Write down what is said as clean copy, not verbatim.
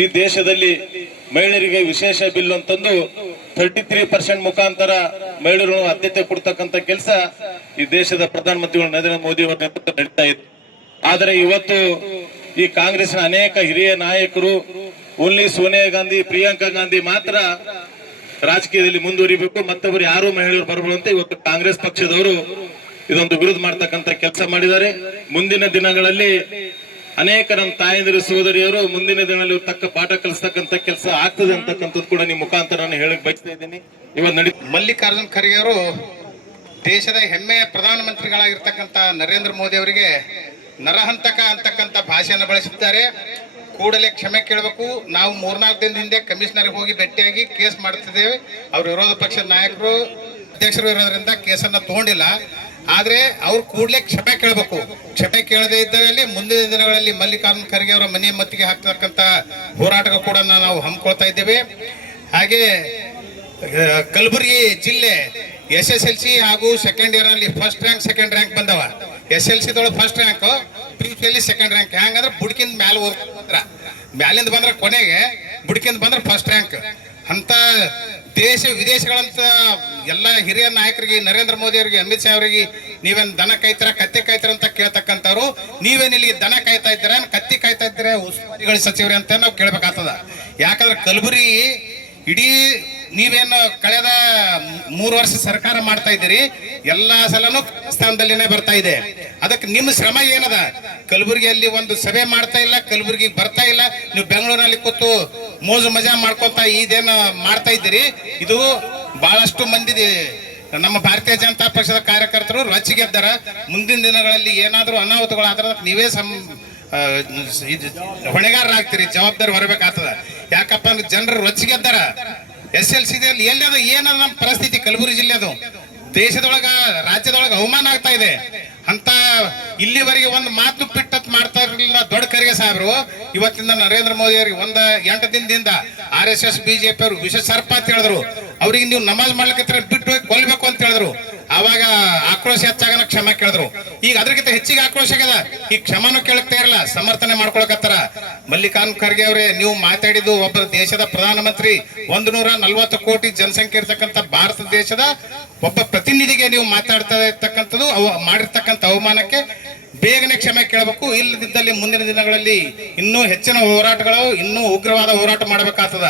ಈ ದೇಶದಲ್ಲಿ ಮಹಿಳೆಯರಿಗೆ ವಿಶೇಷ ಬಿಲ್ ಅಂತಂದು 33% ಮುಖಾಂತರ ಮಹಿಳೆಯರು ಆದ್ಯತೆ ಕೊಡ್ತಕ್ಕಂಥ ಕೆಲಸ ಈ ದೇಶದ ಪ್ರಧಾನಮಂತ್ರಿಗಳು ನರೇಂದ್ರ ಮೋದಿ ಅವರ ನೇತೃತ್ವ ನಡೀತಾ ಇದೆ. ಆದರೆ ಇವತ್ತು ಈ ಕಾಂಗ್ರೆಸ್ನ ಅನೇಕ ಹಿರಿಯ ನಾಯಕರು ಓನ್ಲಿ ಸೋನಿಯಾ ಗಾಂಧಿ, ಪ್ರಿಯಾಂಕಾ ಗಾಂಧಿ ಮಾತ್ರ ರಾಜಕೀಯದಲ್ಲಿ ಮುಂದುವರಿಬೇಕು, ಮತ್ತೊಬ್ಬರು ಯಾರು ಮಹಿಳೆಯರು ಬರಬಹುದು ಅಂತ ಇವತ್ತು ಕಾಂಗ್ರೆಸ್ ಪಕ್ಷದವರು ಇದೊಂದು ವಿರೋಧ ಮಾಡ್ತಕ್ಕಂಥ ಕೆಲಸ ಮಾಡಿದ್ದಾರೆ. ಮುಂದಿನ ದಿನಗಳಲ್ಲಿ ಅನೇಕ ನಮ್ಮ ತಾಯಂದಿರು ಸೋದರಿಯರು ಮುಂದಿನ ದಿನಗಳಲ್ಲಿ ತಕ್ಕ ಪಾಠ ಕಲಿಸ್ತಕ್ಕಂಥ ಕೆಲಸ ಆಗ್ತದೆ ಅಂತಕ್ಕಂಥದ್ದು ಕೂಡ ನಿಮ್ಮ ಮುಖಾಂತರ ನಾನು ಹೇಳಕ್ ಬಯಸ್ತಾ ಇದ್ದೀನಿ. ಇವತ್ತು ಮಲ್ಲಿಕಾರ್ಜುನ್ ಖರ್ಗೆ ಅವರು ದೇಶದ ಹೆಮ್ಮೆಯ ಪ್ರಧಾನಮಂತ್ರಿಗಳಾಗಿರ್ತಕ್ಕಂಥ ನರೇಂದ್ರ ಮೋದಿ ಅವರಿಗೆ ನರಹಂತಕ ಅಂತಕ್ಕಂಥ ಭಾಷೆಯನ್ನು ಬಳಸಿದ್ದಾರೆ. ಕೂಡಲೇ ಕ್ಷಮೆ ಕೇಳಬೇಕು. ನಾವು 3-4 ದಿನದ ಹಿಂದೆ ಕಮಿಷನರ್ಗೆ ಹೋಗಿ ಭೇಟಿಯಾಗಿ ಕೇಸ್ ಮಾಡ್ತಿದ್ದೇವೆ. ಅವರು ವಿರೋಧ ಪಕ್ಷದ ನಾಯಕರು ಅಧ್ಯಕ್ಷರು ಇರೋದ್ರಿಂದ ಕೇಸನ್ನು ತಗೊಂಡಿಲ್ಲ. ಆದ್ರೆ ಅವ್ರು ಕೂಡಲೇ ಕ್ಷಮೆ ಕೇಳಬೇಕು. ಕ್ಷಮೆ ಕೇಳದೇ ಇದ್ದಲ್ಲಿ ಮುಂದಿನ ದಿನಗಳಲ್ಲಿ ಮಲ್ಲಿಕಾರ್ಜುನ್ ಖರ್ಗೆ ಅವರ ಮನೆ ಮತ್ತಿಗೆ ಹಾಕ್ತಕ್ಕಂಥ ಹೋರಾಟಗಳು ಕೂಡ ನಾವು ಹಮ್ಮಿಕೊಳ್ತಾ ಇದ್ದೇವೆ. ಹಾಗೆ ಕಲಬುರಗಿ ಜಿಲ್ಲೆ SSLC ಹಾಗೂ ಸೆಕೆಂಡ್ ಇಯರ್ ಅಲ್ಲಿ ಫಸ್ಟ್ ರ್ಯಾಂಕ್ ಸೆಕೆಂಡ್ ರ್ಯಾಂಕ್ ಬಂದವ. SLC ದೊಳಗೆ first rank, PUC second rank. ಹೆಂಗಂದ್ರೆ ಬುಡಕಿಂದ ಮ್ಯಾಲ ಓದ್ರ, ಮ್ಯಾಲಿಂದ ಬಂದ್ರೆ ಕೊನೆಗೆ, ಬುಡಕಿಂದ ಬಂದ್ರೆ ಫಸ್ಟ್ ರ್ಯಾಂಕ್. ಅಂತ ದೇಶ ವಿದೇಶಗಳಂತ ಎಲ್ಲ ಹಿರಿಯ ನಾಯಕರಿಗೆ, ನರೇಂದ್ರ ಮೋದಿ ಅವರಿಗೆ, ಅಮಿತ್ ಶಾ ಅವರಿಗೆ ನೀವೇನ್ ದನ ಕಾಯ್ತೀರ ಕತ್ತಿ ಕಾಯ್ತೀರ ಅಂತ ಕೇಳ್ತಕ್ಕಂಥವ್ರು, ನೀವೇನ್ ಇಲ್ಲಿ ದನ ಕಾಯ್ತಾ ಇದ್ದೀರ ಕತ್ತಿ ಕಾಯ್ತಾ ಇದ್ದೀರ ಉಸ್ತುವಾರಿಗಳ ಸಚಿವರೇ ಅಂತ ನಾವು ಕೇಳ್ಬೇಕಾಗ್ತದ. ಯಾಕಂದ್ರೆ ಕಲಬುರಗಿ ಇಡೀ ನೀವೇನು ಕಳೆದ 3 ವರ್ಷ ಸರ್ಕಾರ ಮಾಡ್ತಾ ಇದ್ದೀರಿ, ಎಲ್ಲಾ ಸಲನು ಸ್ಥಾನದಲ್ಲಿನೇ ಬರ್ತಾ ಇದೆ. ಅದಕ್ಕೆ ನಿಮ್ಮ ಶ್ರಮ ಏನದ? ಕಲಬುರಗಿಯಲ್ಲಿ ಒಂದು ಸಭೆ ಮಾಡ್ತಾ ಇಲ್ಲ, ಕಲಬುರಗಿ ಬರ್ತಾ ಇಲ್ಲ. ನೀವು ಬೆಂಗಳೂರಿನಲ್ಲಿ ಕೂತು ಮೋಜು ಮಜಾ ಮಾಡ್ಕೊತಾ ಇದೇನು ಮಾಡ್ತಾ ಇದ್ದೀರಿ, ಇದು ಬಹಳಷ್ಟು ಮಂದಿ ನಮ್ಮ ಭಾರತೀಯ ಜನತಾ ಪಕ್ಷದ ಕಾರ್ಯಕರ್ತರು ರೊಚ್ಚಿಗೆದ್ದಾರ. ಮುಂದಿನ ದಿನಗಳಲ್ಲಿ ಏನಾದರೂ ಅನಾಹುತಗಳಾದ್ರೆ ನೀವೇ ಹೊಣೆಗಾರರಾಗ್ತೀರಿ, ಜವಾಬ್ದಾರಿ ಹೊರಬೇಕಾಗ್ತದ. ಯಾಕಪ್ಪ ಅಂದ್ರೆ ಜನರು ರೊಚ್ಚಿಗೆದ್ದಾರ. SLC ಎಲ್ಲದ ಏನದ ನಮ್ಮ ಪರಿಸ್ಥಿತಿ ಕಲಬುರಗಿ ಜಿಲ್ಲೆದು ದೇಶದೊಳಗ ರಾಜ್ಯದೊಳಗ ಅವಮಾನ ಆಗ್ತಾ ಇದೆ ಅಂತ ಇಲ್ಲಿವರೆಗೆ ಒಂದು ಮಾತು ಬಿಟ್ಟತ್ ಮಾಡ್ತಾ ಇರಲಿಲ್ಲ ದೊಡ್ಡ ಖರ್ಗೆ ಸಾಹೇಬರು. ಇವತ್ತಿಂದ ನರೇಂದ್ರ ಮೋದಿ ಅವರಿಗೆ 8 ದಿನದಿಂದ RSS BJP ಅವರು ವಿಷ ಸರ್ಪ ಅಂತ ಹೇಳಿದ್ರು. ಅವ್ರಿಗೆ ನೀವು ನಮಾಜ್ ಮಾಡ್ಲಿಕ್ಕೆ ಬಿಟ್ಟು ಹೋಗಿ ಕೊಲ್ಬೇಕು ಅಂತ ಹೇಳಿದ್ರು. ಆವಾಗ ಆಕ್ರೋಶ ಹೆಚ್ಚಾಗನ ಕ್ಷಮೆ ಕೇಳಿದ್ರು. ಈಗ ಅದ್ರಕ್ಕಿಂತ ಹೆಚ್ಚಿಗೆ ಆಕ್ರೋಶ ಆಗ್ಯದ. ಈ ಕ್ಷಮನೂ ಕೇಳಕ್ತಾ ಇರಲ್ಲ, ಸಮರ್ಥನೆ ಮಾಡ್ಕೊಳಕತ್ತಾರ. ಮಲ್ಲಿಕಾರ್ಜುನ್ ಖರ್ಗೆ ಅವರೇ, ನೀವು ಮಾತಾಡಿದ್ದು ಒಬ್ಬ ದೇಶದ ಪ್ರಧಾನಮಂತ್ರಿ, 140 ಕೋಟಿ ಜನಸಂಖ್ಯೆ ಇರ್ತಕ್ಕಂಥ ಭಾರತ ದೇಶದ ಒಬ್ಬ ಪ್ರತಿನಿಧಿಗೆ ನೀವು ಮಾತಾಡ್ತಾ ಇರ್ತಕ್ಕಂಥದ್ದು ಮಾಡಿರ್ತಕ್ಕಂಥ ಅವಮಾನಕ್ಕೆ ಬೇಗನೆ ಕ್ಷಮೆ ಕೇಳಬೇಕು. ಇಲ್ಲದಿದ್ದಲ್ಲಿ ಮುಂದಿನ ದಿನಗಳಲ್ಲಿ ಇನ್ನೂ ಹೆಚ್ಚಿನ ಹೋರಾಟಗಳು, ಇನ್ನೂ ಉಗ್ರವಾದ ಹೋರಾಟ ಮಾಡಬೇಕಾಗ್ತದ.